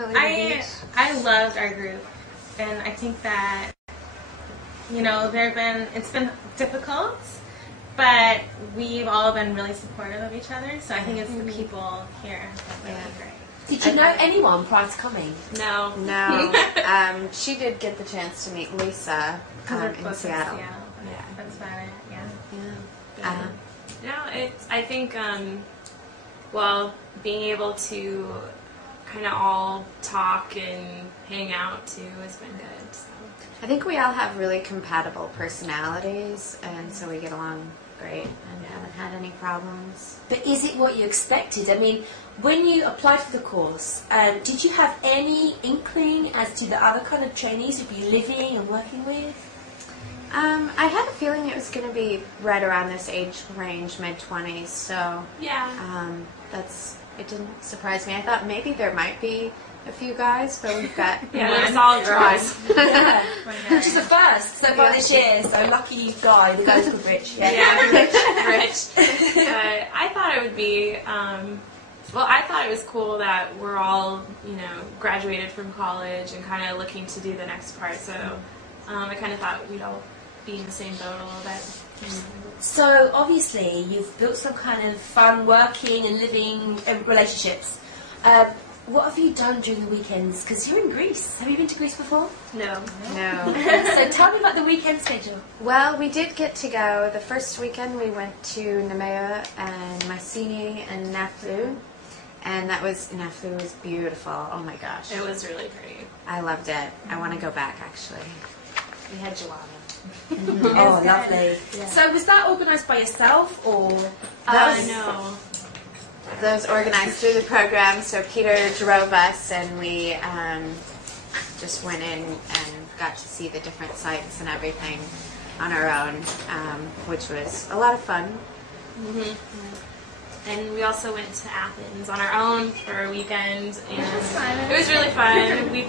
I loved our group, and I think that, you know, it's been difficult, but we've all been really supportive of each other, so I think it's the people here that are really great. Did you know anyone prior to coming? No. She did get the chance to meet Lisa in Seattle. Yeah, that's about it. I think, well, being able to kind of all talk and hang out too has been good. So. I think we all have really compatible personalities, and so we get along great and haven't had any problems. But is it what you expected? I mean, when you applied for the course, did you have any inkling as to the other kind of trainees you'd be living and working with? I had a feeling it was going to be right around this age range, mid-20s, so it didn't surprise me. I thought maybe there might be a few guys, but we've got it's all girls. Which is the first so far this year, so lucky guy, the guy's called Rich. Rich. I thought it would be, I thought it was cool that we're all, graduated from college and kind of looking to do the next part, so I kind of thought we'd all be in the same boat a little bit. So obviously you've built some kind of fun working and living relationships. What have you done during the weekends? Because you're in Greece. Have you been to Greece before? No. So tell me about the weekend schedule. Well, we did get to go. The first weekend we went to Nemea and Mycenae and Naflu. And Naflu was beautiful. Oh my gosh. It was really pretty. I loved it. I want to go back, actually. We had gelato. Oh, lovely. Yeah. So was that organised by yourself or? No. That was organized through the program, so Peter drove us and we just went in and got to see the different sites and everything on our own, which was a lot of fun. And we also went to Athens on our own for a weekend, and it was really fun. We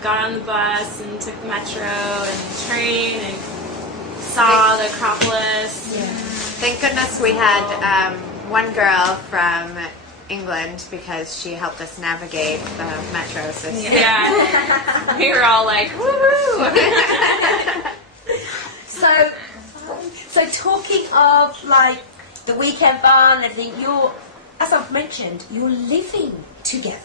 got on the bus and took the metro and the train and saw the Acropolis. Yeah. Thank goodness we had one girl from England because she helped us navigate the metro system. Yeah, we were all like, woo-hoo! So talking of like the weekend fun and everything, as I've mentioned, you're living together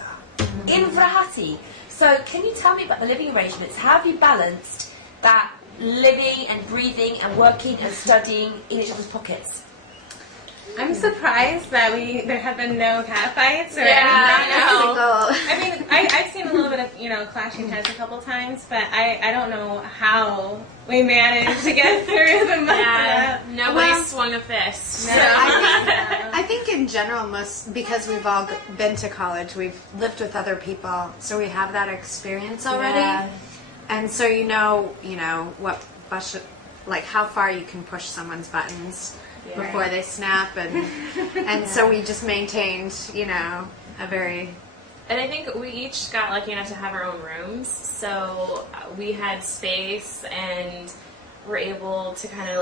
in Vrahati. So can you tell me about the living arrangements? How have you balanced that living and breathing and working and studying in each other's pockets? I'm surprised that there have been no cat fights or anything. I mean, I've seen a little bit of, clashing heads a couple times, but I don't know how we managed to get through the month. Yeah, nobody swung a fist. No. So. I think in general, because we've all been to college, we've lived with other people, so we have that experience already. Yeah. And so you know what how far you can push someone's buttons before they snap, and so we just maintained, a very... And I think we each got lucky enough to have our own rooms, so we had space and were able to kind of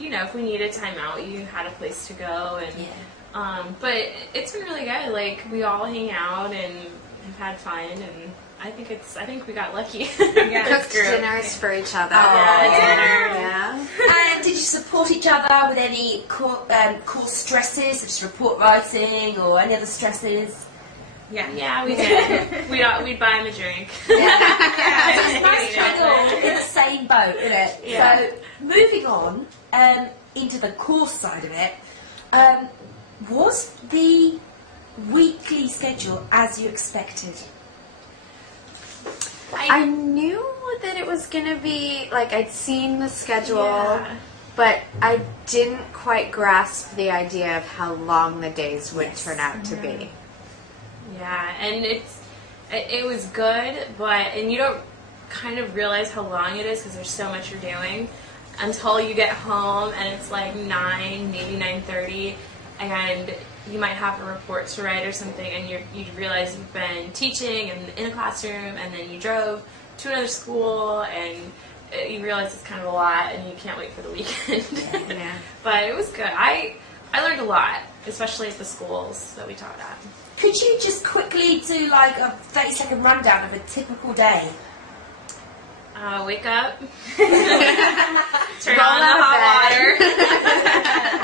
if we needed time out, you had a place to go, and but it's been really good. Like, we all hang out and have had fun, and I think we got lucky. Cooked dinners for each other. Dinner. Yeah. And did you support each other with any cool stresses, such as report writing or any other stresses? Yeah, we did. We'd buy him a drink. So it's nice to be all in the same boat, isn't it? Yeah. So moving on into the course side of it, was the weekly schedule as you expected? I knew that it was going to be, I'd seen the schedule, but I didn't quite grasp the idea of how long the days would turn out to be. Yeah, and it was good, and you don't kind of realize how long it is because there's so much you're doing until you get home and it's like 9, maybe 9:30, and you might have a report to write or something, and you realize you've been teaching and in a classroom, and then you drove to another school, and you realize it's kind of a lot, and you can't wait for the weekend. Yeah. But it was good. I learned a lot, especially at the schools that we taught at. Could you just quickly do like a 30-second rundown of a typical day? Wake up, turn on the hot water.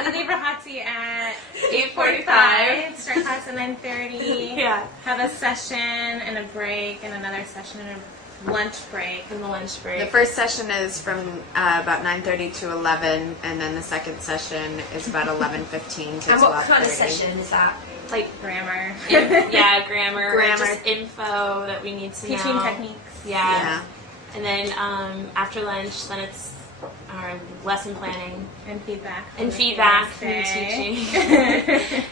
We leave Rahati at 8:45. Start class at 9:30. Yeah. Have a session and a break and another session and a lunch break. In the lunch break. The first session is from about 9:30 to 11, and then the second session is about 11:15 to 12:30. And what kind of session is that? Like Grammar. grammar. Grammar. Just info that we need to know. Teaching techniques. Yeah. And then after lunch, then it's our lesson planning. And feedback. And feedback from the Wednesday. teaching.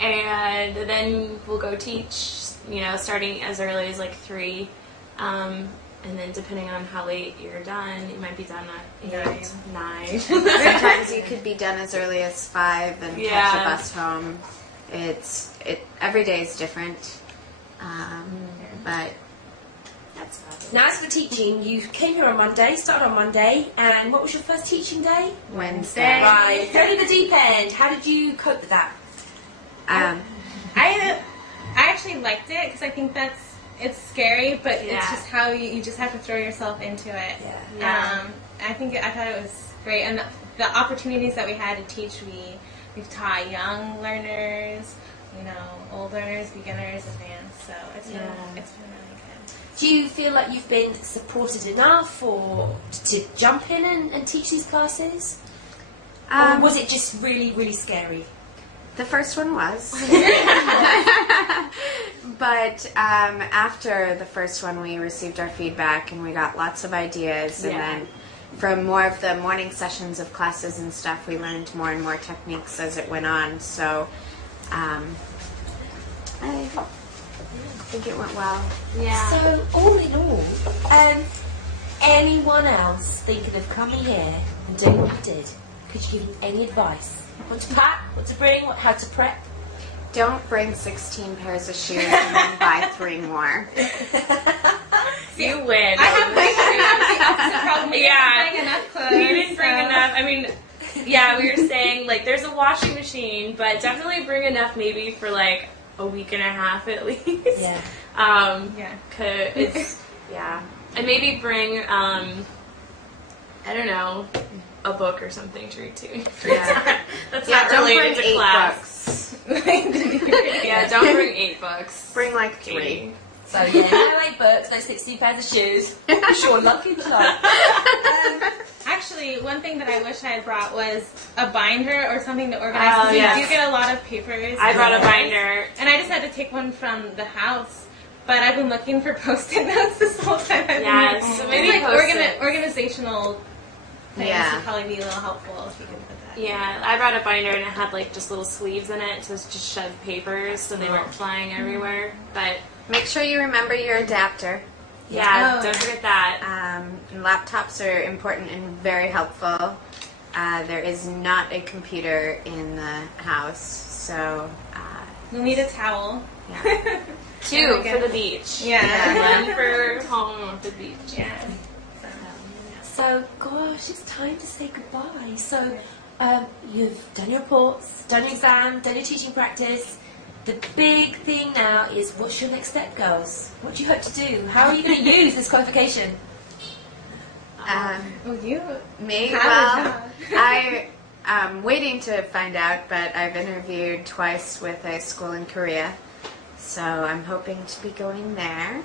And then we'll go teach, you know, starting as early as like 3. And then depending on how late you're done, you might be done at 8, 9. Sometimes you could be done as early as 5 and catch a Yeah. bus home. Every day is different, but That's about it. Now, as for teaching, you came here on Monday, started on Monday, and what was your first teaching day? Wednesday. Right, go to the deep end. How did you cope with that? I actually liked it because I think it's scary, but it's Yeah. just how you just have to throw yourself into it. Yeah. I thought it was great, and the opportunities that we had to teach, we've taught young learners, you know, old learners, beginners, advanced. So it's been really good. Do you feel like you've been supported enough or to jump in and teach these classes? Or was it just really, really scary? The first one was. But after the first one, we received our feedback and we got lots of ideas. And then from more of the morning sessions of classes and stuff, we learned more and more techniques as it went on. So I think it went well. Yeah. So, all in all, anyone else thinking of coming here and doing what you did, could you give them any advice? What to pack, what to bring, how to prep? Don't bring 16 pairs of shoes and then buy 3 more. You win. I have the problem. We Yeah. didn't bring enough clothes. We didn't bring enough. I mean, yeah, we were saying, like, there's a washing machine, but definitely bring enough maybe for, like, a week and a half at least. Yeah. Cause it's, and maybe bring, I don't know, a book or something to read too. Yeah. That's Yeah, not don't related bring to 8 class. books. Yeah, don't bring 8 books. Bring like 3. So, no 8 books, no 16 pairs of shoes. Sure, lucky so. Actually, one thing that I wish I had brought was a binder or something to organize. 'Cause yes. We do get a lot of papers. I brought a binder. And I just had to take one from the house. But I've been looking for Post-it notes this whole time. Yes, so maybe It's like Post-its. organizational things Yeah. would probably be a little helpful if you could put that. Yeah, I brought a binder and it had like just little sleeves in it, so it's just shoved papers so they weren't flying everywhere. But Make sure you remember your adapter. yeah, Oh. don't forget that. Laptops are important and very helpful. There is not a computer in the house, so You'll need a towel. yeah. 2 for the beach. Yeah. One for home, one for the beach. Yeah. So, gosh, it's time to say goodbye. So, you've done your reports, done your exam, done your teaching practice. The big thing now is what's your next step, girls? What do you hope to do? How are you going to use this qualification? Well, you Me? have a Well, job. I'm waiting to find out, but I've interviewed twice with a school in Korea, so I'm hoping to be going there.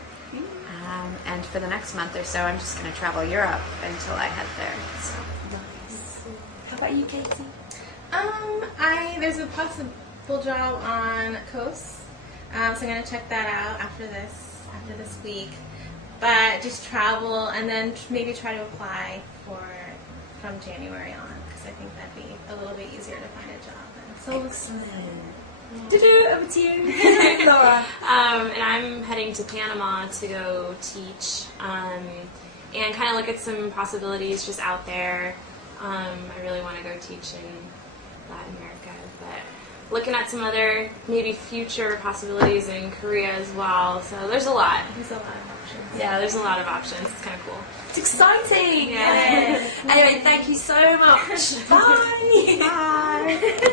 And for the next month or so, I'm just going to travel Europe until I head there. So. Nice. How about you, Katie? There's a possible job on Coast, so I'm gonna check that out after this week. But just travel and then maybe try to apply from January on, because I think that'd be a little bit easier to find a job. So Excellent. Over to you, Laura. And I'm heading to Panama to go teach and kind of look at some possibilities just out there. I really want to go teach in Latin America, but looking at some other maybe future possibilities in Korea as well. So there's a lot. there's a lot of options. Yeah, there's a lot of options. It's kind of cool. It's exciting. Yeah. Anyway, thank you so much. Bye. Bye.